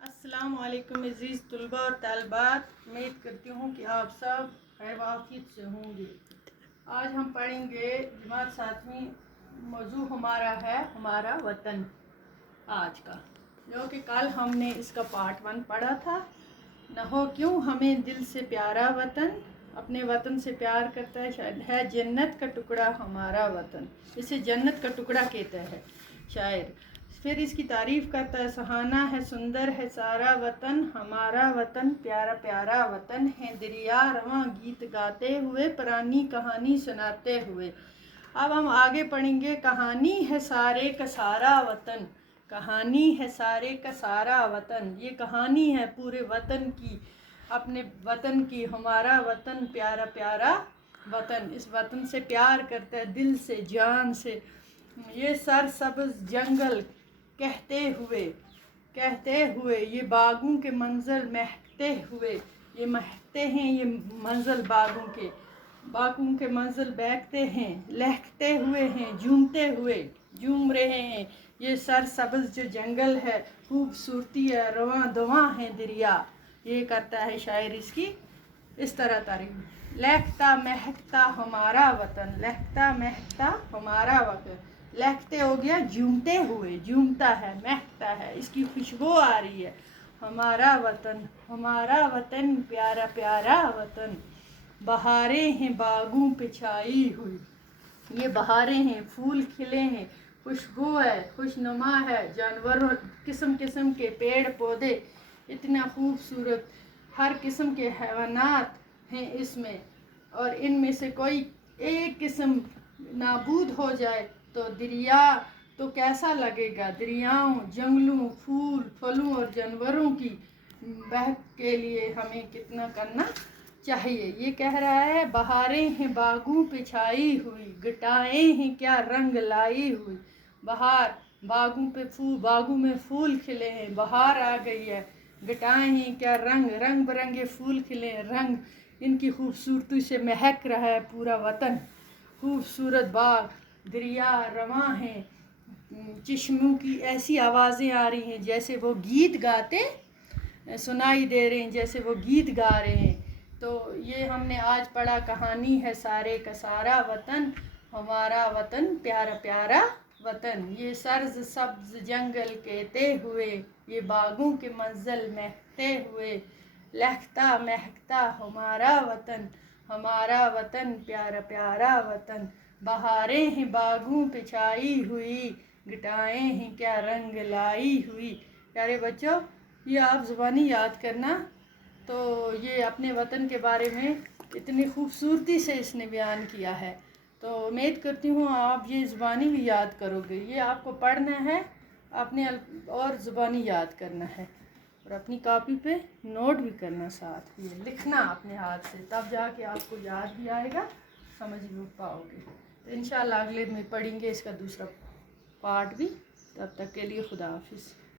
अस्सलाम वालेकुम अज़ीज़ तलबा और तालिबात, उम्मीद करती हूँ कि आप सब खैर आफियत से होंगे। आज हम पढ़ेंगे जमात सातवीं। मौजू हमारा है हमारा वतन आज का, जो कि कल हमने इसका पार्ट 1 पढ़ा था। न हो क्यों हमें दिल से प्यारा वतन, अपने वतन से प्यार करता है, शायद है जन्नत का टुकड़ा हमारा वतन, इसे जन्नत का टुकड़ा कहता है शायर। फिर इसकी तारीफ़ करता है, सहाना है सुंदर है सारा वतन, हमारा वतन प्यारा प्यारा वतन है, दरिया रवां गीत गाते हुए, पुरानी कहानी सुनाते हुए। अब हम आगे पढ़ेंगे, कहानी है सारे का सारा वतन, कहानी है सारे का सारा वतन। ये कहानी है पूरे वतन की, अपने वतन की। हमारा वतन प्यारा प्यारा वतन, इस वतन से प्यार करता है दिल से जान से। ये सरसब्ज़ जंगल कहते हुए ये बागों के मंजर महकते हुए, ये महकते हैं ये मंजर बागों के मंजर बहकते हैं, लहकते हुए हैं, झूम रहे हैं। ये सरसब्ज़ जो जंगल है, खूबसूरती है, रवां दवां है दरिया। ये करता है शायर इसकी इस तरह तारीफ। लहकता महकता हमारा वतन, लहकता महकता हमारा वतन। लहकते हो गया झूमते हुए, झूमता है, महकता है, इसकी खुशबू आ रही है। हमारा वतन प्यारा प्यारा वतन। बहारें हैं बागों पे छाई हुई, ये बहारें हैं, फूल खिले हैं, खुशबू है, खुशनुमा है, जानवरों किस्म किस्म के पेड़ पौधे इतना खूबसूरत, हर किस्म के हैवानात हैं इसमें। और इनमें से कोई एक किस्म नाबूद हो जाए तो दरिया तो कैसा लगेगा। दरियाओं, जंगलों, फूल फलों और जानवरों की बहक के लिए हमें कितना करना चाहिए। ये कह रहा है, बहारें हैं बागों पे छाई हुई, घटाएं हैं क्या रंग लाई हुई। बहार, बागों में फूल खिले हैं, बहार आ गई है। घटाएं हैं क्या रंग बिरंगे फूल खिले हैं, रंग इनकी खूबसूरती से महक रहा है पूरा वतन। खूबसूरत बाग, दरिया रवां हैं, चश्मों की ऐसी आवाज़ें आ रही हैं जैसे वो गीत गाते सुनाई दे रहे हैं, जैसे वो गीत गा रहे हैं। तो ये हमने आज पढ़ा, कहानी है सारे का सारा वतन, हमारा वतन प्यारा प्यारा वतन। ये सर्ज सब्ज जंगल कहते हुए, ये बागों के मंजल महकते हुए, लहकता महकता हमारा वतन प्यारा प्यारा वतन। बहारें हैं बागों पे छाई हुई, घटाएं हैं क्या रंग लाई हुई। प्यारे बच्चों, ये आप ज़ुबानी याद करना। तो ये अपने वतन के बारे में इतनी खूबसूरती से इसने बयान किया है, तो उम्मीद करती हूँ आप ये ज़ुबानी भी याद करोगे। ये आपको पढ़ना है, अपने और ज़ुबानी याद करना है, और अपनी कॉपी पे नोट भी करना, साथ ये लिखना अपने हाथ से, तब जाके आपको याद भी आएगा, समझ भी पाओगे। तो इंशाल्लाह अगले में पढ़ेंगे इसका दूसरा पार्ट भी। तब तक के लिए खुदा हाफिज़।